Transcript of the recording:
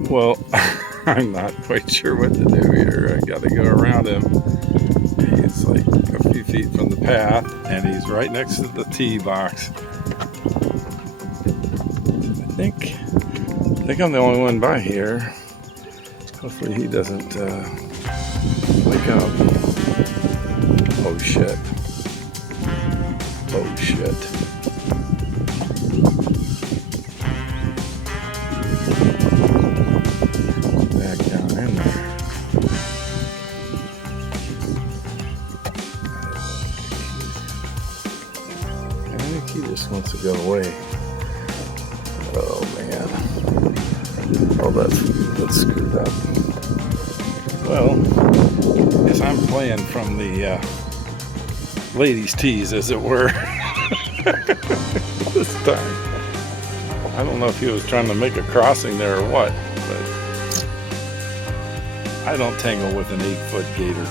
Well, I'm not quite sure what to do here. I gotta go around him. He's like a few feet from the path, and he's right next to the tee box. I think I'm the only one by here. Hopefully he doesn't wake up. Oh shit. Oh shit. Back down in there. I think he just wants to go away. Oh man. Oh, that's screwed up. Well, I guess I'm playing from the ladies' tees, as it were, this time. I don't know if he was trying to make a crossing there or what, but I don't tangle with an 8-foot gator.